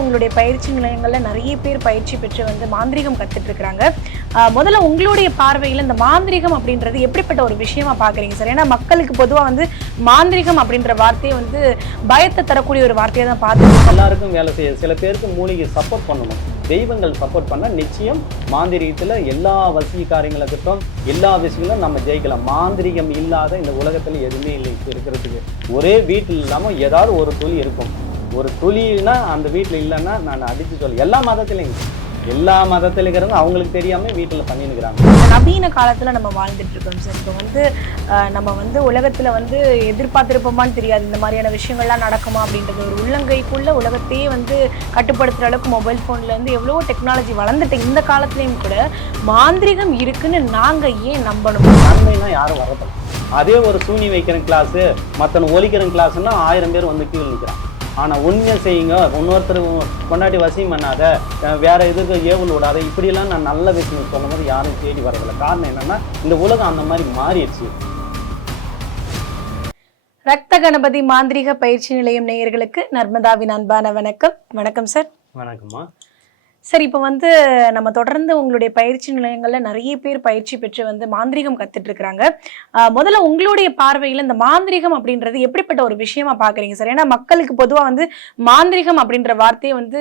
உங்களுடைய பயிற்சி நிலையங்கள்ல நிறைய பேர் பயிற்சி பெற்று வந்து மாந்திரீகம் கத்துட்டு இருக்கிறாங்க. முதல்ல உங்களுடைய பார்வையில் இந்த மாந்திரீகம் அப்படின்றது எப்படிப்பட்ட ஒரு விஷயமா பாக்குறீங்க சார்? ஏன்னா மக்களுக்கு பொதுவா வந்து மாந்திரீகம் அப்படின்ற வார்த்தையை வந்து பயத்தை தரக்கூடிய ஒரு வார்த்தையை தான் பார்த்து எல்லாருக்கும் வேலை செய்ய சில பேருக்கு மூலிகை சப்போர்ட் பண்ணணும். தெய்வங்கள் சப்போர்ட் பண்ண நிச்சயம் மாந்திரீகத்துல எல்லா வசதி காரியங்களுக்கும் எல்லா விஷயங்களும் நம்ம ஜெயிக்கலாம். மாந்திரீகம் இல்லாத இந்த உலகத்துல எதுவுமே இல்லை. இருக்கிறதுக்கு ஒரே வீட்டில் இல்லாம ஏதாவது ஒரு துளி இருக்கும். ஒரு துளினா அந்த வீட்டில் இல்லைன்னா நான் அடித்து சொல்ல எல்லா மதத்திலும் இருக்கிறவங்க அவங்களுக்கு தெரியாம வீட்டில் பண்ணினுக்கிறாங்க. நவீன காலத்துல நம்ம வாழ்ந்துட்டு இருக்கோம் சார். இப்போ வந்து நம்ம வந்து உலகத்துல வந்து எதிர்பார்த்திருப்போமான்னு தெரியாது, இந்த மாதிரியான விஷயங்கள்லாம் நடக்குமா அப்படின்றது. ஒரு உள்ளங்கைக்குள்ள உலகத்தையே வந்து கட்டுப்படுத்துற அளவுக்கு மொபைல் போன்ல இருந்து எவ்வளவோ டெக்னாலஜி வளர்ந்துட்டு இந்த காலத்துலயும் கூட மாந்திரிகம் இருக்குன்னு நாங்க ஏன் நம்பணும்? நன்மைனா யாரும் வரப்படும். அதே ஒரு சூனி வைக்கிற கிளாஸ் மற்றவன் ஒலிக்கிற கிளாஸ்னா 1000 பேர் வந்து கீழே நிற்கிறான். ஆனால் உண்மையை செய்யுங்க, இன்னொருத்தர் கொண்டாடி வசியம் பண்ணாத, வேற எதுக்கு ஏவல் விடாத, இப்படியெல்லாம் நான் நல்ல விஷயம் சொல்லும் போது யாரும் தேடி வரதில்லை. காரணம் என்னன்னா இந்த உலகம் அந்த மாதிரி மாறிடுச்சு. ரத்த கணபதி மாந்திரிக பயிற்சி நிலையம் நேயர்களுக்கு நர்மதாவின் அன்பான வணக்கம். வணக்கம் சார். வணக்கம்மா. சார், இப்போ வந்து நம்ம தொடர்ந்து உங்களுடைய பயிற்சி நிலையங்கள்ல நிறைய பேர் பயிற்சி பெற்று வந்து மாந்திரிகம் கத்துட்டு இருக்கிறாங்க. முதல்ல உங்களுடைய பார்வையில் இந்த மாந்திரிகம் அப்படின்றது எப்படிப்பட்ட ஒரு விஷயமா பாக்குறீங்க சார்? ஏன்னா மக்களுக்கு பொதுவா வந்து மாந்திரிகம் அப்படின்ற வார்த்தையை வந்து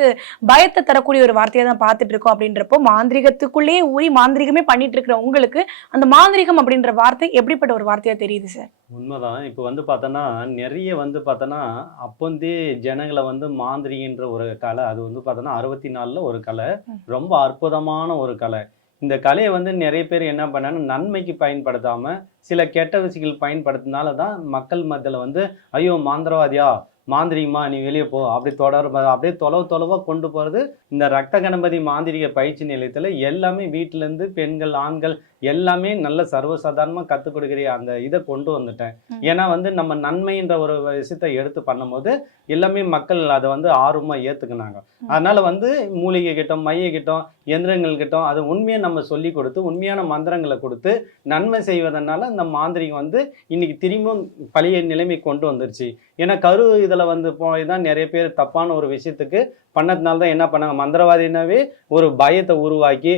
பயத்தை தரக்கூடிய ஒரு வார்த்தையை தான் பார்த்துட்டு இருக்கோம். அப்படின்றப்போ மாந்திரிகத்துக்குள்ளேயே ஊறி மாந்திரிகமே பண்ணிட்டு இருக்கிற உங்களுக்கு அந்த மாந்திரிகம் அப்படின்ற வார்த்தை எப்படிப்பட்ட ஒரு வார்த்தையா தெரியுது சார்? உண்மைதான். இப்போ வந்து பார்த்தோன்னா நிறைய வந்து பார்த்தோன்னா அப்போந்தே ஜனங்களை வந்து மாந்திரிகின்ற ஒரு கலை, அது வந்து பார்த்தோன்னா 64 ஒரு கலை, ரொம்ப அற்புதமான ஒரு கலை. இந்த கலையை வந்து நிறைய பேர் என்ன பண்ணாங்க, நன்மைக்கு பயன்படுத்தாம சில கெட்ட விஷயங்கள் பயன்படுத்தினால தான் மக்கள் மத்தியில் வந்து ஐயோ மாந்திரவாதியா மாந்திரிகமா நீ வெளியே போ அப்படி அப்படியே தொலைவாக கொண்டு போகிறது. இந்த ரத்த கணபதி மாந்திரிக பயிற்சி நிலையத்தில் எல்லாமே வீட்டிலேருந்து பெண்கள் ஆண்கள் எல்லாமே நல்ல சர்வசாதாரணமாக கற்றுக் கொடுக்குற அந்த இதை கொண்டு வந்துட்டேன். ஏன்னா வந்து நம்ம நன்மைன்ற ஒரு விஷயத்தை எடுத்து பண்ணும்போது எல்லாமே மக்கள் அதை வந்து ஆர்வமாக ஏற்றுக்கினாங்க. அதனால வந்து மூலிகை கிட்டம் மைய கிட்டம் எந்திரங்கள் கிட்டம் அது உண்மையை நம்ம சொல்லி கொடுத்து உண்மையான மந்திரங்களை கொடுத்து நன்மை செய்வதனால இந்த மாந்திரிகம் வந்து இன்னைக்கு திரும்பவும் பழைய நிலைமை கொண்டு வந்துருச்சு. ஏன்னா கரு இதில் வந்து போய்தான் நிறைய பேர் தப்பான ஒரு விஷயத்துக்கு பண்ணதுனால தான் என்ன பண்ணாங்க, மந்திரவாதினாவே ஒரு பயத்தை உருவாக்கி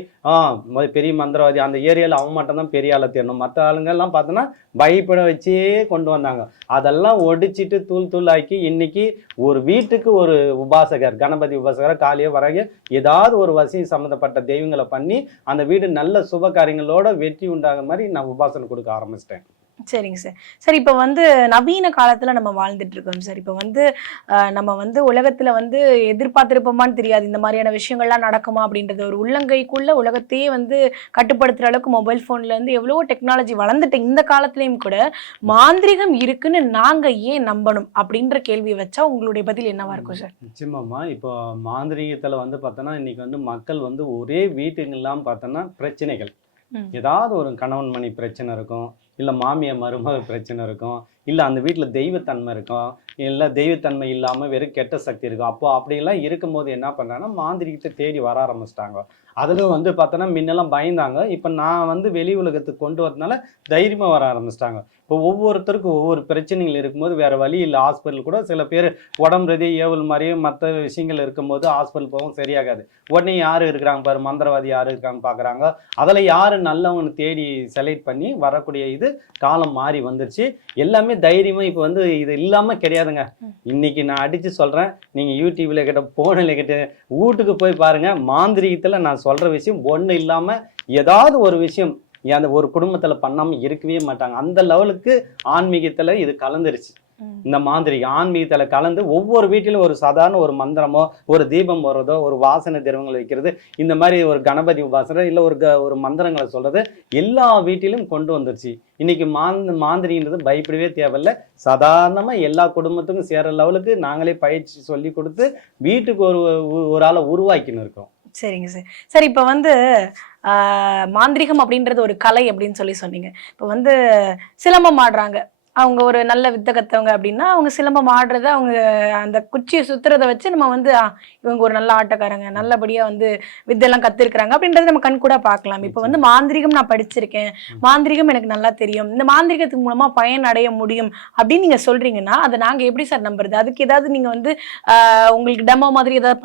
பெரிய மந்திரவாதி அந்த ஏரியாவில் அவன் மட்டும் தான் பெரிய ஆளை தேடணும், மற்ற ஆளுங்கள்லாம் பார்த்தோன்னா பயப்பட வச்சே கொண்டு வந்தாங்க. அதெல்லாம் ஒடிச்சிட்டு தூள் ஆக்கி இன்னைக்கு ஒரு வீட்டுக்கு ஒரு உபாசகர், கணபதி உபாசகர் காலையே வராங்க ஏதாவது ஒரு வசி சம்மந்தப்பட்ட தெய்வங்களை பண்ணி அந்த வீடு நல்ல சுப காரியங்களோட வெற்றி உண்டாகிற மாதிரி நான் உபாசனை கொடுக்க ஆரம்பிச்சிட்டேன். சரிங்க சார். சார், இப்போ வந்து நவீன காலத்துல நம்ம வாழ்ந்துட்டு இருக்கோம் சார். இப்போ வந்து நம்ம வந்து உலகத்துல வந்து எதிர்பார்த்திருப்போமான்னு தெரியாது, இந்த மாதிரியான விஷயங்கள்லாம் நடக்குமா அப்படின்றது. ஒரு உள்ளங்கைக்குள்ள உலகத்தையே வந்து கட்டுப்படுத்துற அளவுக்கு மொபைல் போன்ல இருந்து எவ்வளவோ டெக்னாலஜி வளர்ந்துட்டு இந்த காலத்துலயும் கூட மாந்திரிகம் இருக்குன்னு நாங்க ஏன் நம்பணும் அப்படின்ற கேள்வியை வச்சா உங்களுடைய பதில் என்னவா இருக்கும் சார்? நிச்சயமாம்மா. இப்போ மாந்திரிகத்துல வந்து பார்த்தோன்னா இன்னைக்கு வந்து மக்கள் வந்து ஒரே வீட்டுங்கெல்லாம் பார்த்தோன்னா பிரச்சனைகள், ஏதாவது ஒரு கணவன் மணி பிரச்சனை இருக்கும், இல்லை மாமியார் மருமக பிரச்சனை இருக்கும், இல்லை அந்த வீட்டில் தெய்வத்தன்மை இருக்கும், இல்லை தெய்வத்தன்மை இல்லாமல் வெறும் கெட்ட சக்தி இருக்கும். அப்போ அப்படியெல்லாம் இருக்கும்போது என்ன பண்ணுறாங்கன்னா மாந்திரிகத்தை தேடி வர ஆரம்பிச்சிட்டாங்க. அதில் வந்து பார்த்தோன்னா முன்னெல்லாம் பயந்தாங்க. இப்போ நான் வந்து வெளி உலகத்துக்கு கொண்டு வரதுனால தைரியமாக வர ஆரம்பிச்சிட்டாங்க. இப்போ ஒவ்வொருத்தருக்கும் ஒவ்வொரு பிரச்சனைகள் இருக்கும்போது வேறு வழி இல்லை. ஹாஸ்பிட்டல் கூட சில பேர் உடம்பு ரீதி ஏவல் மாதிரியே மற்ற விஷயங்கள் இருக்கும்போது ஹாஸ்பிட்டல் போகவும் சரியாகாது. உடனே யார் இருக்கிறாங்க பாரு, மந்திரவாதி யார் இருக்காங்க பார்க்குறாங்க. அதில் யார் நல்லவங்க தேடி செலக்ட் பண்ணி வரக்கூடிய இது காலம் மாறி வந்துருச்சு. எல்லாமே தைரியமாக இப்போ வந்து இது இல்லாமல் கிடையாதுங்க. இன்னைக்கு நான் அடித்து சொல்கிறேன், நீங்கள் யூடியூப்ல கிட்ட போனில் கிட்ட வீட்டுக்கு போய் பாருங்கள். மாந்திரிகத்தில் நான் சொல்கிற விஷயம் ஒன்று இல்லாமல் ஏதாவது ஒரு விஷயம் அந்த ஒரு குடும்பத்தில் பண்ணாமல் இருக்கவே மாட்டாங்க. அந்த லெவலுக்கு ஆன்மீகத்தில் இது கலந்துருச்சு. இந்த மாதிரி ஆன்மீகத்தில் கலந்து ஒவ்வொரு வீட்டிலும் ஒரு சாதாரண ஒரு மந்திரமோ ஒரு தீபம் போடுறதோ ஒரு வாசனை திரவங்களை வைக்கிறது, இந்த மாதிரி ஒரு கணபதி உபாசனை இல்லை ஒரு மந்திரங்களை சொல்றது எல்லா வீட்டிலும் கொண்டு வந்துருச்சு. இன்னைக்கு மாந்திரின்றது பயப்படவே தேவையில்லை. சாதாரணமாக எல்லா குடும்பத்துக்கும் சேர லெவலுக்கு நாங்களே பயிற்சி சொல்லி கொடுத்து வீட்டுக்கு ஒரு ஆளை உருவாக்கின்னு இருக்கோம். சரிங்க சார். சார், இப்போ வந்து மாந்திரிகம் அப்படின்றது ஒரு கலை அப்படின்னு சொல்லி சொன்னீங்க. இப்போ வந்து சிலம்பம் ஆடுறாங்க, அவங்க ஒரு நல்ல வித்தை கத்தவங்க அப்படின்னா அவங்க சிலம்பம் ஆடுறத அவங்க அந்த குச்சியை சுத்துறத வச்சு நம்ம வந்து இவங்க ஒரு நல்ல ஆட்டக்காரங்க, நல்லபடியா வந்து வித்தெல்லாம் கத்துருக்காங்க அப்படின்றத நம்ம கண் கூட பார்க்கலாம். இப்போ வந்து மாந்திரிகம் நான் படிச்சிருக்கேன், மாந்திரிகம் எனக்கு நல்லா தெரியும், இந்த மாந்திரிகத்துக்கு மூலமா பயன் அடைய முடியும் அப்படின்னு நீங்க சொல்றீங்கன்னா அதை நாங்க எப்படி சார் நம்புறது? அதுக்கு ஏதாவது நீங்க வந்து உங்களுக்கு டெமோ மாதிரி ஏதாவது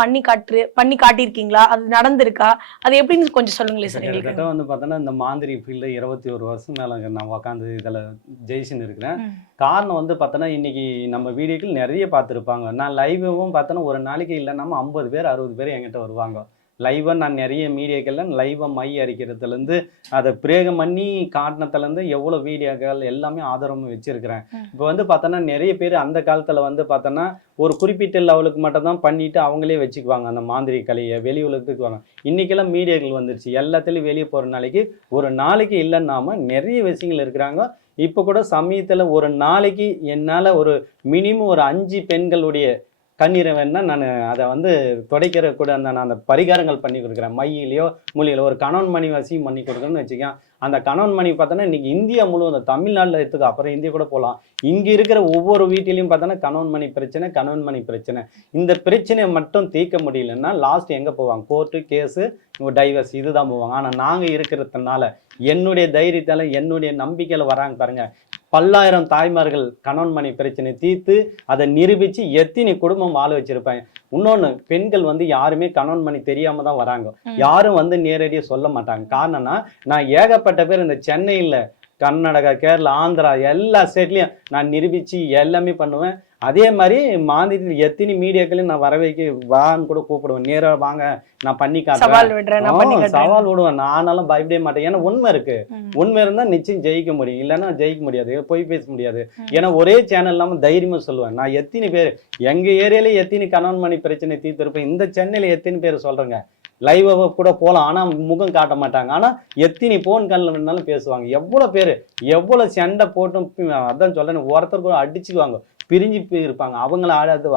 பண்ணி காட்டியிருக்கீங்களா? அது நடந்திருக்கா? அது எப்படின்னு கொஞ்சம் சொல்லுங்களேன் சார் எங்களுக்கு. கிட்டத்தட்ட வந்து பார்த்தோன்னா இந்த மாந்திரி ஃபீல்டு 21 வருஷம் மேலே நான் உட்காந்து இதில் ஜெயிச்சுன்னு இருக்கிறேன். காரணம் வந்து பார்த்தோன்னா இன்னைக்கு நம்ம வீடியோக்கள் நிறைய பார்த்துருப்பாங்க. நான் லைவும் பார்த்தோன்னா ஒரு நாளைக்கு இல்லைன்னா 50 பேர் 60 பேர் என்கிட்ட வருவாங்க. லைவாக நான் நிறைய மீடியாக்கள்ல லைவாக மை அரிக்கிறதுலேருந்து அதை பிரேகம் பண்ணி காட்டினத்துலேருந்து எவ்வளோ வீடியோக்கள் எல்லாமே ஆதாரமும் வச்சுருக்கிறேன். இப்போ வந்து பார்த்தோன்னா நிறைய பேர் அந்த காலத்தில் வந்து பார்த்தோன்னா ஒரு குறிப்பிட்ட லெவலுக்கு மட்டும் தான் பண்ணிட்டு அவங்களே வச்சுக்குவாங்க அந்த மாந்திரிக கலையை, வெளி உலகத்துக்கு வாங்க. இன்றைக்கெல்லாம் மீடியாக்கள் வந்துருச்சு, எல்லாத்துலேயும் வெளியே போகிற ஒரு நாளைக்கு இல்லைன்னாம நிறைய விஷயங்கள் இருக்கிறாங்க. இப்போ கூட சமயத்தில் ஒரு நாளைக்கு என்னால் ஒரு மினிமம் ஒரு 5 பெண்களுடைய கண்ணீரை வேணா நான் அதை வந்து துடைக்கிற கூட நான் அந்த பரிகாரங்கள் பண்ணி கொடுக்குறேன். மையிலையோ மூலியிலோ ஒரு கணவன் மணி வசியம் பண்ணி கொடுக்குறேன்னு வச்சுக்கேன். அந்த கணவன் மணி பார்த்தோன்னா இன்றைக்கி இந்தியா முழுவதும் தமிழ்நாட்டில் எடுத்துக்கோ, அப்புறம் இந்தியா கூட போகலாம். இங்கே இருக்கிற ஒவ்வொரு வீட்டிலையும் பார்த்தோன்னா கணவன் மணி பிரச்சனை. இந்த பிரச்சனையை மட்டும் தீர்க்க முடியலன்னா லாஸ்ட் எங்கே போவாங்க? கோர்ட்டு, கேஸு, டைவர்ஸ், இதுதான் போவாங்க. ஆனால் நாங்கள் இருக்கிறதுனால என்னுடைய தைரியத்தால் என்னுடைய நம்பிக்கையில் வராங்க பாருங்க. பல்லாயிரம் தாய்மார்கள் கணவன் மணி பிரச்சனை தீர்த்து அதை நிரூபித்து எத்தனை குடும்பம் வாழ வச்சிருப்பாங்க. இன்னொன்று, பெண்கள் வந்து யாருமே கணவன் மணி தெரியாம தான் வராங்க. யாரும் வந்து நேரடியாக சொல்ல மாட்டாங்க. காரணம்னா நான் ஏகப்பட்ட பேர் இந்த சென்னையில், கர்நாடகா, கேரளா, ஆந்திரா எல்லா ஸ்டேட்லையும் நான் நிரூபித்து எல்லாமே பண்ணுவேன். அதே மாதிரி மாநிலத்தில் எத்தனை மீடியாக்களையும் நான் வர வைக்க வான்னு கூட கூப்பிடுவேன். நேராக வாங்க, நான் பண்ணி காட்டுறேன், சவால் விடுவேன். நானாலும் பயப்படவே மாட்டேன். ஏன்னா உண்மை இருக்கு. உண்மை இருந்தால் நிச்சயம் ஜெயிக்க முடியும், இல்லைன்னா ஜெயிக்க முடியாது, போய் பேச முடியாது. ஏன்னா ஒரே சேனல் இல்லாமல் தைரியமாக சொல்லுவேன். நான் எத்தனை பேர் எங்கள் ஏரியால எத்தனை கணவன் மணி பிரச்சனை தீர்த்திருப்பேன். இந்த சென்னையில் எத்தனை பேர் சொல்கிறேங்க. லைவாக கூட போகலாம், ஆனால் முகம் காட்ட மாட்டாங்க. ஆனால் எத்தனை ஃபோன் காலில் வேணாலும் பேசுவாங்க. எவ்வளோ பேர் எவ்வளோ சண்டை போட்டும், அதான் சொல்கிறேன், ஒருத்தர் கூட அடிச்சுக்குவாங்க, பிரிஞ்சு போயிருப்பாங்க. அவங்கள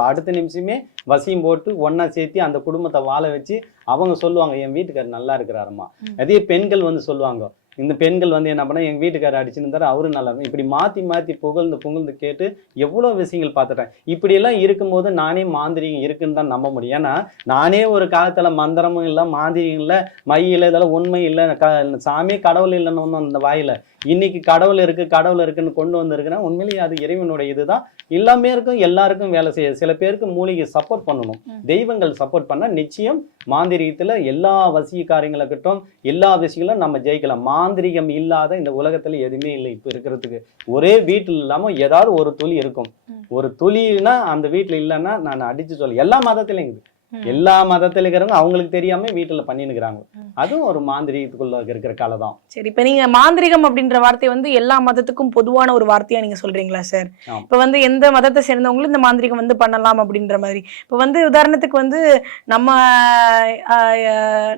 அடுத்த நிமிஷமே வசியம் போட்டு ஒன்றா சேர்த்து அந்த குடும்பத்தை வாழ வச்சு அவங்க சொல்லுவாங்க, என் வீட்டுக்காரர் நல்லா இருக்கிறாருமா. அதே பெண்கள் வந்து சொல்லுவாங்க, இந்த பெண்கள் வந்து என்ன பண்ண, எங்கள் வீட்டுக்காரர் அடிச்சுன்னு இருந்தாரு, அவரு நல்லா இருக்கும். இப்படி மாற்றி புகழ்ந்து கேட்டு எவ்வளோ விஷயங்கள் பார்த்துட்டேன். இப்படியெல்லாம் இருக்கும்போது நானே மாந்திரிகம் இருக்குன்னு தான் நம்ப முடியும். ஏன்னா நானே ஒரு காலத்தில் மந்திரமும் இல்லை, மாந்திரிகம் இல்லை, மையில் இதெல்லாம் உண்மை இல்லை, சாமியே கடவுள் இல்லைன்னு ஒன்று அந்த வாயில். இன்னைக்கு கடவுள் இருக்குன்னு கொண்டு வந்திருக்கிறேன். உண்மையிலேயே அது இறைவனுடைய இதுதான். எல்லாமே இருக்கும், எல்லாருக்கும் வேலை செய்ய. சில பேருக்கு மூலிகை சப்போர்ட் பண்ணணும், தெய்வங்கள் சப்போர்ட் பண்ணால் நிச்சயம் மாந்திரிகத்தில் எல்லா வசிய காரியங்களுக்கட்டும் எல்லா விஷயங்களும் நம்ம ஜெயிக்கலாம். மாந்திரிகம் இல்லாத இந்த உலகத்துல எதுவுமே இல்லை. இப்போ இருக்கிறதுக்கு ஒரே வீட்டில் இல்லாமல் ஏதாவது ஒரு துளி இருக்கும். ஒரு துளினா அந்த வீட்டில் இல்லைன்னா நான் அடிச்சு சொல்ல, எல்லா மதத்திலையும் எல்லா மதத்துல இருக்கிறவங்க அவங்களுக்கு தெரியாம வீட்டுல பண்ணினுக்கிறாங்க. அதுவும் ஒரு மாந்திரிகத்துக்குள்ள இருக்கிற கலை தான். சரி, இப்ப நீங்க மாந்திரிகம் அப்படின்ற வார்த்தை வந்து எல்லா மதத்துக்கும் பொதுவான ஒரு வார்த்தையா நீங்க சொல்றீங்களா சார்? இப்ப வந்து எந்த மதத்தை சேர்ந்தவங்களும் இந்த மாந்திரிகம் வந்து பண்ணலாம் அப்படின்ற மாதிரி. இப்ப வந்து உதாரணத்துக்கு வந்து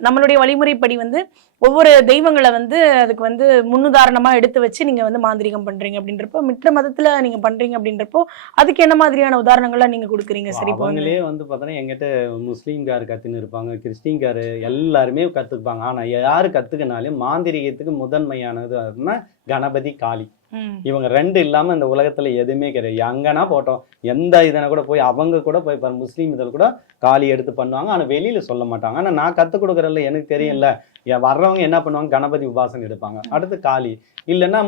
நம்மளுடைய வழிமுறைப்படி வந்து ஒவ்வொரு தெய்வங்களை வந்து அதுக்கு வந்து முன்னுதாரணமா எடுத்து வச்சு நீங்க வந்து மாந்திரிகம் பண்றீங்க அப்படின்றப்போ, மிற்ற மதத்துல நீங்க பண்றீங்க அப்படின்றப்போ அதுக்கு என்ன மாதிரியான உதாரணங்கள்லாம் நீங்க கொடுக்குறீங்க? சரி, அவங்களே வந்து பார்த்தோன்னா எங்கிட்ட முஸ்லீம்காரு கத்துன்னு இருப்பாங்க, கிறிஸ்டின்காரு எல்லாருமே கத்துக்குப்பாங்க. ஆனா யாரு கத்துக்கினாலும் மாந்திரிகத்துக்கு முதன்மையானது அப்படின்னா கணபதி, காளி. இவங்க ரெண்டு இல்லாம இந்த உலகத்துல எதுவுமே கிடையாது. எங்கன்னா போட்டோம், எந்த இதனை கூட போய் அவங்க கூட போய் முஸ்லீம் இதில் கூட காளி எடுத்து பண்ணுவாங்க. ஆனா வெளியில சொல்ல மாட்டாங்க. ஆனா நான் கத்துக் கொடுக்குறதில்ல, எனக்கு தெரியல. வர்றவங்க என்ன பண்ணுவாங்க, கணபதி உபாசனை எடுப்பாங்க, அடுத்து காளி, இல்லைன்னா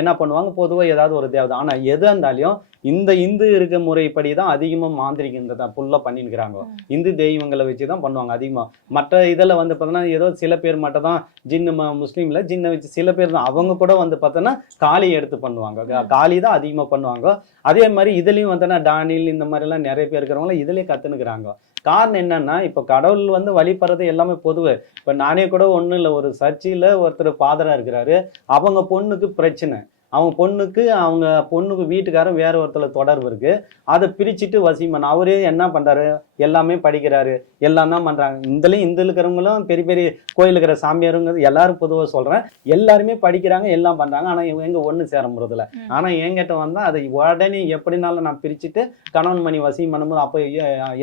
என்ன பண்ணுவாங்க, பொதுவாக ஏதாவது ஒரு தேவதை. ஆனா எது இருந்தாலும் இந்த இந்து இருக்க முறைப்படி தான் அதிகமாக மாந்திரிகத்தை ஃபுல்லாக பண்ணிருக்கிறாங்க. இந்து தெய்வங்களை வச்சு தான் பண்ணுவாங்க அதிகமாக. மற்ற இதில் வந்து பார்த்தோன்னா ஏதோ சில பேர் மட்டும் தான் ஜின்னு, முஸ்லீமில் ஜின்னை வச்சு சில பேர் தான், அவங்க கூட வந்து பார்த்தோன்னா காளியை எடுத்து பண்ணுவாங்க. காளி தான் அதிகமாக பண்ணுவாங்க. அதே மாதிரி இதுலேயும் வந்தோன்னா டானில் இந்த மாதிரிலாம் நிறைய பேர் இருக்கிறவங்களாம் இதுலேயே கற்றுனுக்குறாங்க. காரணம் என்னன்னா, இப்போ கடவுள் வந்து வழிபடுறது எல்லாமே பொதுவு. இப்போ நானே கூட ஒன்றும் இல்லை, ஒரு சர்ச்சில் ஒருத்தர் ஃபாதராக இருக்கிறாரு, அவங்க பொண்ணுக்கு பிரச்சனை. அவங்க பொண்ணுக்கு வீட்டுக்காரன் வேற ஒருத்தர் தொடர்பு இருக்கு. அதை பிரிச்சுட்டு வசிமன் அவரே என்ன பண்றாரு, எல்லாமே படிக்கிறாரு, எல்லாம் தான் பண்றாங்க. இந்துல இருக்கிறவங்களும் பெரிய பெரிய கோயில் இருக்கிற சாமியாருங்கிறது எல்லாரும் பொதுவாக சொல்றேன், எல்லாருமே படிக்கிறாங்க, எல்லாம் பண்றாங்க. ஆனா எங்க ஒண்ணு சேர முடியல. ஆனா என்கிட்ட வந்தா அதை உடனே எப்படினாலும் நான் பிரிச்சுட்டு கணவன் மணி வசியம் பண்ணும்போது அப்போ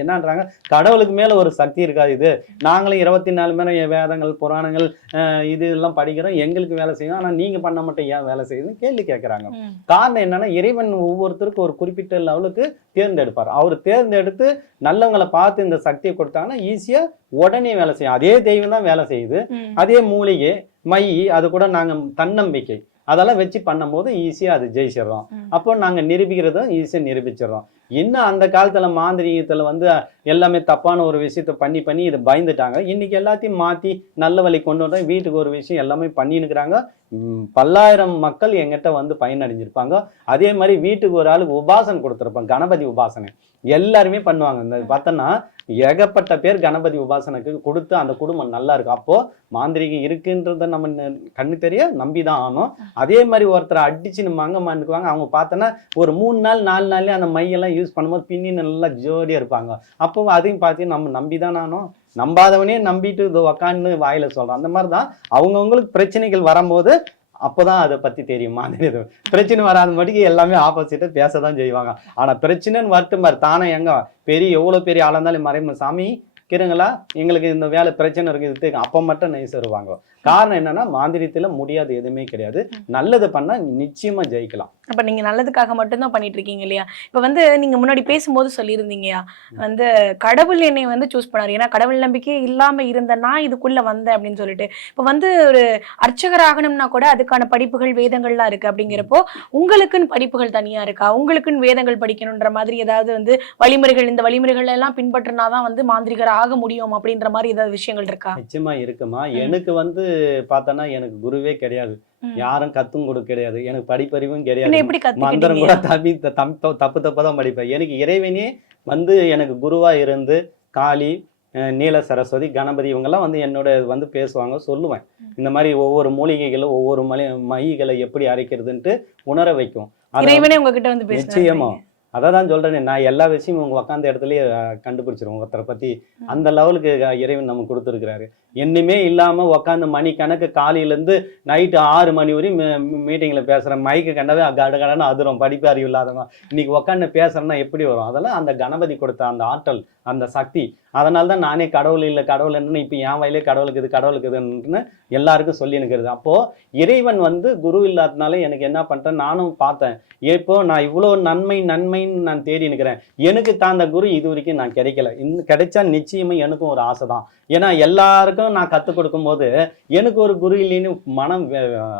என்னன்றாங்க, கடவுளுக்கு மேல ஒரு சக்தி இருக்காது. இது நாங்களும் 24 மணி நேரம் வேதங்கள், புராணங்கள் இது எல்லாம் படிக்கிறோம், எங்களுக்கு வேலை செய்யணும், ஆனா நீங்க பண்ண மட்டும் ஏன் வேலை செய்யுதுன்னு கேள்வி கேள்வி கேட்கறாங்க. காரணம் என்னன்னா, இறைவன் ஒவ்வொருத்தருக்கும் ஒரு குறிப்பிட்ட லெவலுக்கு தேர்ந்தெடுப்பார். அவர் தேர்ந்தெடுத்து நல்லவங்களை பார்த்து இந்த சக்தியை கொடுத்தாங்கன்னா ஈஸியா உடனே வேலை செய்யும். அதே தெய்வம் தான் வேலை செய்யுது. அதே மூலிகை மை அது கூட நாங்க தன்னம்பிக்கை அதெல்லாம் வச்சு பண்ணும்போது ஈஸியா அது ஜெயிச்சிடறோம். அப்போ நாங்க நிரூபிக்கிறதும் ஈஸியா நிரூபிச்சிடறோம். இன்னும் அந்த காலத்துல மாந்திரீகத்துல வந்து எல்லாமே தப்பான ஒரு விஷயத்த பண்ணி இதை பயந்துட்டாங்க. இன்னைக்கு எல்லாத்தையும் மாத்தி நல்ல வழி கொண்டு வர வீட்டுக்கு ஒரு விஷயம் எல்லாமே பண்ணினுக்கிறாங்க. பல்லாயிரம் மக்கள் எங்கிட்ட வந்து பயனடைஞ்சிருப்பாங்க. அதே மாதிரி வீட்டுக்கு ஒரு ஆளுக்கு உபாசனை கொடுத்துருப்பாங்க, கணபதி உபாசனை எல்லாருமே பண்ணுவாங்க. இந்த பார்த்தோன்னா ஏகப்பட்ட பேர் கணபதி உபாசனைக்கு கொடுத்து அந்த குடும்பம் நல்லா இருக்கும். அப்போ மாந்திரிகம் இருக்குன்றத நம்ம கண்ணு தெரிய நம்பிதான் ஆகணும். அதே மாதிரி ஒருத்தரை அடிச்சுன்னு மங்கம்மான்னுக்குவாங்க. அவங்க பார்த்தோன்னா ஒரு 3 நாள் 4 நாள்லயே அந்த மையெல்லாம் யூஸ் பண்ணும்போது பின்னி நல்லா ஜோடியா இருப்பாங்க. அப்போ அதையும் பார்த்து நம்ம நம்பிதான் ஆனோம். நம்பாதவனே நம்பிட்டு இது உக்கான்னு வாயில சொல்றான். அந்த மாதிரிதான் அவங்கவுங்களுக்கு பிரச்சனைகள் வரும்போது அப்போதான் அதை பத்தி தெரியும். மாதிரி பிரச்சனை வராத மட்டுக்கு எல்லாமே ஆப்போசிட்டா பேசதான் செய்வாங்க. ஆனா பிரச்சனைன்னு வரட்டும் பாரு, தானே எங்க எவ்வளவு பெரிய ஆளா இருந்தாலும் மறைமுக சாமி கிருங்களா எங்களுக்கு இந்த வேலை பிரச்சனை இருக்கு அப்ப மட்டும் நெய் வருவாங்க. காரணம் என்னன்னா மாந்திரியத்துல முடியாது எதுவுமே கிடையாது. நல்லது பண்ணா நிச்சயமா ஜெயிக்கலாம். அப்ப நீங்க நல்லதுக்காக மட்டும்தான் பண்ணிட்டு இருக்கீங்க இல்லையா? இப்ப வந்து நீங்க முன்னாடி பேசும்போது சொல்லியிருந்தீங்கயா, வந்து கடவுள் என்னை வந்து சூஸ் பண்ணாரு, ஏன்னா கடவுள் நம்பிக்கையே இல்லாம இருந்த நான் இதுக்குள்ள வந்தேன் அப்படின்னு சொல்லிட்டு. இப்ப வந்து ஒரு அர்ச்சகர் ஆகணும்னா கூட அதுக்கான படிப்புகள் வேதங்கள்லாம் இருக்கு. அப்படிங்கிறப்போ உங்களுக்குன்னு படிப்புகள் தனியா இருக்கா? உங்களுக்குன்னு வேதங்கள் படிக்கணும்ன்ற மாதிரி ஏதாவது வந்து வழிமுறைகள், இந்த வழிமுறைகள் எல்லாம் பின்பற்றினாதான் வந்து மாந்திரிகர் ஆக முடியும் அப்படின்ற மாதிரி ஏதாவது விஷயங்கள் இருக்கா? நிச்சயமா இருக்குமா. எனக்கு வந்து பார்த்தோன்னா எனக்கு குருவே கிடையாது, யாரும் கத்தும் கொடுக்க கிடையாது, எனக்கு படிப்பறிவும் கிடையாது, மந்திரம் கூட தப்பு தப்பதான் படிப்பேன். எனக்கு இறைவனே வந்து எனக்கு குருவா இருந்து காளி, நீல சரஸ்வதி, கணபதி இவங்கெல்லாம் வந்து என்னோட வந்து பேசுவாங்க, சொல்லுவேன். இந்த மாதிரி ஒவ்வொரு மூலிகைகளும் ஒவ்வொரு மைகளை எப்படி அரைக்கிறதுன்ட்டு உணர வைக்கும். உங்ககிட்ட வந்து நிச்சயமா அதான் சொல்றேன். நான் எல்லா விஷயமும் உங்க உட்காந்த இடத்துலயே கண்டுபிடிச்சிருவோம் ஒருத்தரை பத்தி. அந்த லெவலுக்கு இறைவன் நம்ம கொடுத்துருக்கிறாரு. என்னுமே இல்லாம உட்காந்து மணி கணக்கு காலையில இருந்து நைட்டு 6 மணி வரையும் மீட்டிங்ல பேசுறேன். மைக்கு கண்டவே கடகடன்னு அதிரும். படிப்பு அறிவு இல்லாதவங்க இன்னைக்கு உட்காந்து பேசுறேன்னா எப்படி வரும்? அதெல்லாம் அந்த கணபதி கொடுத்த அந்த ஆற்றல், அந்த சக்தி. அதனால்தான் நானே கடவுள் இல்லை கடவுள் என்னன்னு இப்ப என் வயலே கடவுளுக்கு இதுன்னு எல்லாருக்கும் சொல்லி நிற்கிறது. அப்போ இறைவன் வந்து குரு இல்லாதனால எனக்கு என்ன பண்றேன், நானும் பார்த்தேன். இப்போ நான் இவ்வளவு நன்மைன்னு நான் தேடி நிற்கிறேன். எனக்கு தாந்த குரு இது வரைக்கும் நான் கிடைக்கல. இன்னும் கிடைச்சா நிச்சயமா எனக்கும் ஒரு ஆசை தான். ஏன்னா எல்லாருக்கும் நான் கற்றுக் கொடுக்கும் போது எனக்கு ஒரு குரு இல்லைன்னு மனம்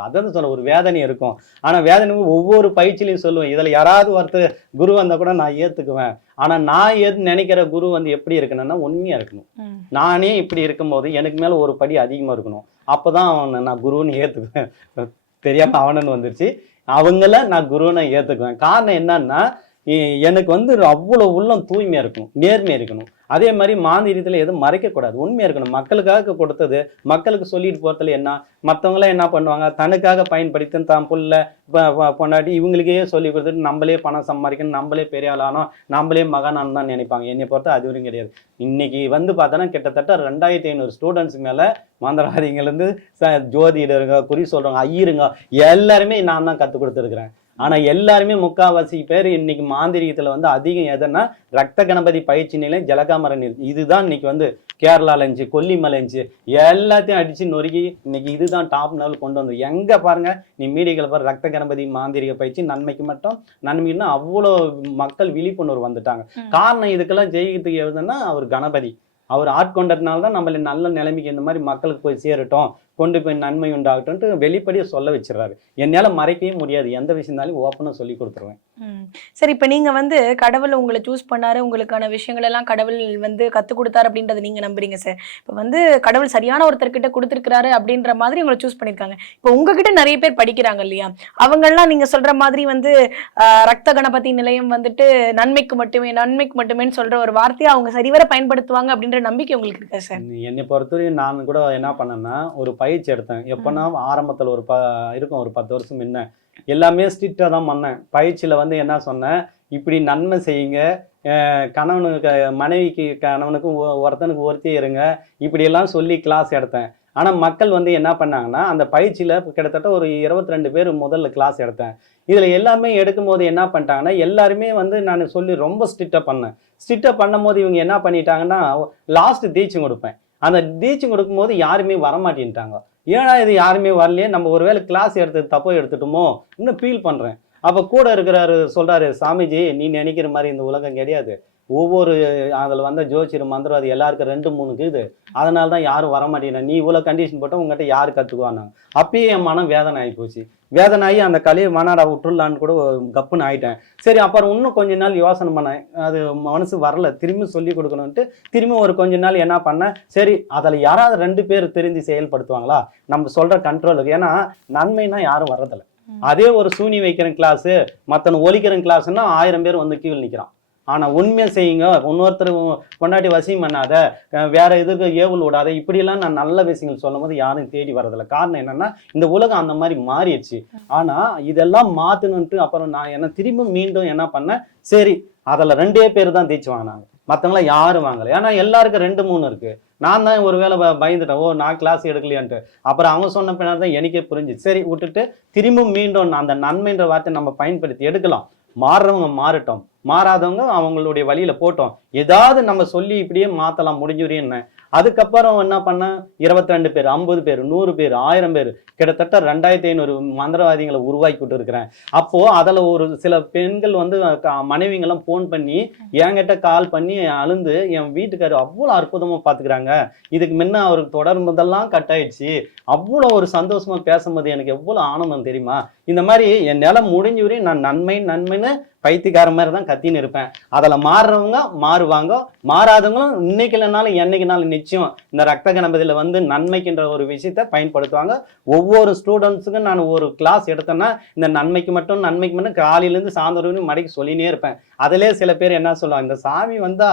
அதான் சொல்ல ஒரு வேதனை இருக்கும். ஆனா வேதனையும் ஒவ்வொரு பயிற்சியிலையும் சொல்லுவேன், இதுல யாராவது ஒருத்தர் குரு வந்தா கூட நான் ஏத்துக்குவேன். ஆனா நான் நினைக்கிற குரு வந்து எப்படி இருக்கணும்னா உண்மையா இருக்கணும். நானே இப்படி இருக்கும்போது எனக்கு மேல ஒரு படி அதிகமா இருக்கணும். அப்பதான் நான் குருன்னு ஏத்துக்குவேன். தெரியாம அவனன்னு வந்துருச்சு. அவங்கள நான் குருன்னு ஏத்துக்குவேன். காரணம் என்னன்னா எனக்கு வந்து அவ்வளவு உள்ளம் தூய்மையா இருக்கணும், நேர்மையா இருக்கணும். அதே மாதிரி மாந்திரியத்துல எதுவும் மறைக்கக்கூடாது, உண்மையா இருக்கணும். மக்களுக்காக கொடுத்தது மக்களுக்கு சொல்லிட்டு போறதுல என்ன, மற்றவங்களாம் என்ன பண்ணுவாங்க, தனக்காக பயன்படுத்தி தான் புள்ள பொண்டாட்டி இவங்களுக்கே சொல்லி கொடுத்துட்டு நம்மளே பணம் சம்பாதிக்கணும், நம்மளே பெரிய ஆளானோம், நம்மளே மகனான்னு தான் நினைப்பாங்க. என்னை பொறுத்த அது வரையும் கிடையாது. இன்னைக்கு வந்து பார்த்தோன்னா கிட்டத்தட்ட 2500 ஸ்டூடெண்ட்ஸ் மேல மந்திரவாதிங்கள்லேருந்து ஜோதிடருங்க, குறி சொல்றவங்க, ஐயருங்க எல்லாருமே நான் தான் கற்றுக் கொடுத்துருக்குறேன். ஆனா எல்லாருமே முக்காவாசி பேர் இன்னைக்கு மாந்திரிகத்துல வந்து அதிகம் எதுன்னா ரத்த கணபதி பயிற்சி நிலையம், ஜலகாமரன் இதுதான் இன்னைக்கு வந்து கேரளால இருந்துச்சு, கொல்லிமலை இருந்துச்சு, எல்லாத்தையும் அடிச்சு நொறுக்கி இன்னைக்கு இதுதான் டாப் லெவல் கொண்டு வந்து. எங்க பாருங்க நீ மீடியாக்கள் பாரு, ரத்த கணபதி மாந்திரிக பயிற்சி நன்மைக்கு மட்டும், நன்மைன்னா அவ்வளோ மக்கள் விழிப்புணர்வு வந்துட்டாங்க. காரணம் இதுக்கெல்லாம் ஜெயிக்கிறதுக்கு எழுதுன்னா அவர் கணபதி, அவர் ஆட்கொண்டதுனால தான் நம்மள நல்ல நிலைமைக்கு இந்த மாதிரி மக்களுக்கு போய் சேரட்டும், கொண்டு போய் நன்மை உண்டாகட்டும்ட்டு வெளிப்படையே சொல்ல வச்சிடறாரு. என்னால மறைக்கவே முடியாது, எந்த விஷயம்னாலும் ஓப்பனா சொல்லி கொடுத்துருவேன். சரி, இப்ப நீங்க வந்து கடவுள் உங்களை சூஸ் பண்ணாரு, உங்களுக்கான விஷயங்கள் எல்லாம் கடவுள் வந்து கத்து கொடுத்தாரு அப்படின்றத நீங்க நம்புறீங்க சார். இப்ப வந்து கடவுள் சரியான ஒருத்தர்கிட்ட கொடுத்துருக்காரு அப்படின்ற மாதிரி உங்களை சூஸ் பண்ணிருக்காங்க. இப்ப உங்ககிட்ட நிறைய பேர் படிக்கிறாங்க இல்லையா, அவங்க எல்லாம் நீங்க சொல்ற மாதிரி வந்து ரத்த கணபதி நிலையம் வந்துட்டு நன்மைக்கு மட்டுமே சொல்ற ஒரு வார்த்தையை அவங்க சரிவர பயன்படுத்துவாங்க அப்படின்ற நம்பிக்கை உங்களுக்கு இருக்கா சார்? என்னை பொறுத்தவரையும் நான் கூட என்ன பண்ணேன்னா ஒரு பயிற்சி எடுத்தேன். எப்பன்னா ஆரம்பத்துல ஒரு 10 வருஷம் முன்ன எல்லாமே ஸ்ட்ரிக்டா தான் பண்ணேன். பயிற்சியில வந்து என்ன சொன்னேன், இப்படி நன்மை செய்யுங்க, கணவனுக்கு மனைவிக்கு கணவனுக்கும் ஒருத்தனுக்கு ஒருத்தி இருங்க, இப்படி எல்லாம் சொல்லி கிளாஸ் எடுத்தேன். ஆனா மக்கள் வந்து என்ன பண்ணாங்கன்னா அந்த பயிற்சியில கிட்டத்தட்ட ஒரு 22 பேர் முதல்ல கிளாஸ் எடுத்தேன். இதுல எல்லாமே எடுக்கும் போது என்ன பண்ணிட்டாங்கன்னா எல்லாருமே வந்து நான் சொல்லி ரொம்ப ஸ்ட்ரிக்டா பண்ணேன். ஸ்ட்ரிக்டா பண்ணும் போது இவங்க என்ன பண்ணிட்டாங்கன்னா லாஸ்ட் டீச்சிங் கொடுப்பேன். அந்த டீச்சிங் கொடுக்கும்போது யாருமே வரமாட்டேன்ட்டாங்க. ஏன்னா இது யாருமே வரலையே, நம்ம ஒருவேளை கிளாஸ் எடுத்து தப்போ எடுத்துட்டோமோ இன்னும் ஃபீல் பண்றேன். அப்ப கூட இருக்கிறாரு சொல்றாரு, சாமிஜி நீ நினைக்கிற மாதிரி இந்த உலகம் கிடையாது. ஒவ்வொரு அதில் வந்த ஜோசியர் மந்திரவாதி எல்லாருக்கும் 2 3 இருக்குது. அதனால தான் யாரும் வரமாட்டேங்கிறாங்க. நீ இவ்வளோ கண்டிஷன் போட்டால் உங்கள்கிட்ட யார் கற்றுக்குவானாங்க. அப்பயே என் மனம் வேதனை ஆகி போச்சு. வேதனை ஆகி அந்த கலையை மனாடா விட்டுலான்னு கூட கப்புன்னு ஆயிட்டேன். சரி அப்புறம் இன்னும் கொஞ்ச நாள் யோசனை பண்ணேன். அது மனசு வரல, திரும்பி சொல்லி கொடுக்கணுன்ட்டு திரும்பி ஒரு கொஞ்ச நாள் என்ன பண்ணேன், சரி அதில் யாராவது 2 பேர் தெரிஞ்சு செயல்படுத்துவாங்களா நம்ம சொல்கிற கண்ட்ரோலுக்கு. ஏன்னா நன்மைனா யாரும் வர்றதில்ல. அதே ஒரு சூனி வைக்கிற கிளாஸு மற்றவன் ஒலிக்கிற கிளாஸ்ன்னா 1000 பேர் வந்து கீழ் நிற்கிறான். ஆனால் உண்மையை செய்யுங்க, இன்னொருத்தர் கொண்டாட்டி வசியம் பண்ணாத, வேற எதுக்கு ஏவல் விடாத, இப்படியெல்லாம் நான் நல்ல விஷயங்கள் சொல்லும் போது யாரும் தேடி வர்றதில்ல. காரணம் என்னன்னா இந்த உலகம் அந்த மாதிரி மாறிடுச்சு. ஆனால் இதெல்லாம் மாற்றணுன்ட்டு அப்புறம் நான் என்ன திரும்ப மீண்டும் என்ன பண்ணேன், சரி அதில் 2 பேர் தான் தீச்சு வாங்கினாங்க, மற்றவங்களாம் யாரும் வாங்கலை. ஏன்னா எல்லாருக்கும் 2 3 இருக்கு. நான் தான் ஒரு வேளை பயந்துட்டேன், ஓ நான் கிளாஸ் எடுக்கலையான்ட்டு. அப்புறம் அவங்க சொன்ன பின்னாடி தான் எனக்கே புரிஞ்சுச்சு. சரி விட்டுட்டு திரும்ப மீண்டும் அந்த நன்மைன்ற வார்த்தை நம்ம பயன்படுத்தி எடுக்கலாம். மாறுறவங்க மாறட்டும், மாறாதவங்க அவங்களுடைய வழியில போட்டோம். ஏதாவது நம்ம சொல்லி இப்படியே மாத்தலாம் முடிஞ்சுரின்னு. அதுக்கப்புறம் என்ன பண்ண, 22 பேர் 50 பேர் 100 பேர் 1000 பேர் கிட்டத்தட்ட 2500 மந்திரவாதிகளை உருவாக்கிட்டு இருக்கிறேன். அப்போ அதில் ஒரு சில பெண்கள் வந்து மனைவிங்கெல்லாம் ஃபோன் பண்ணி என்கிட்ட கால் பண்ணி அழுந்து என் வீட்டுக்காரு அவ்வளோ அற்புதமாக பார்த்துக்கிறாங்க, இதுக்கு முன்ன அவருக்கு தொடர்பதெல்லாம் கட் ஆயிடுச்சு, அவ்வளோ ஒரு சந்தோஷமா பேசும்போது எனக்கு எவ்வளோ ஆனந்தம் தெரியுமா. இந்த மாதிரி என் நிலை முடிஞ்சு வரையும் நான் நன்மைன்னு பைத்தியக்கார மாதிரி தான் கத்தின்னு இருப்பேன். அதில் மாறுறவங்க மாறுவாங்க, மாறாதவங்களும் இன்னைக்கு இல்லைனாலும் என்னைக்குனாலும் நிச்சயம் இந்த ரத்த கணபதியில் வந்து நன்மைக்குன்ற ஒரு விஷயத்த பயன்படுத்துவாங்க. ஒவ்வொரு ஸ்டூடெண்ட்ஸுக்கும் நான் ஒரு கிளாஸ் எடுத்தேன்னா இந்த நன்மைக்கு மட்டும் காலையிலேருந்து சாயந்தரம் மடைக்கு சொல்லினே இருப்பேன். அதிலே சில பேர் என்ன சொல்லுவாங்க, இந்த சாமி வந்தா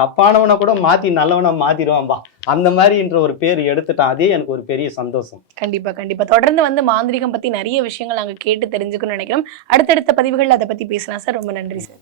தப்பானவனை கூட மாற்றி நல்லவனை மாற்றிடுவான்பா, அந்த மாதிரின்ற ஒரு பேர் எடுத்துட்டான். அதே எனக்கு ஒரு பெரிய சந்தோஷம். கண்டிப்பா கண்டிப்பா. தொடர்ந்து வந்து மாந்திரிகம் பத்தி நிறைய விஷயங்கள் நாங்கள் கேட்டு தெரிஞ்சுக்கணும்னு நினைக்கிறோம். அடுத்தடுத்த பதிவுகள் அதை பத்தி பேசலாம் சார். ரொம்ப நன்றி சார்.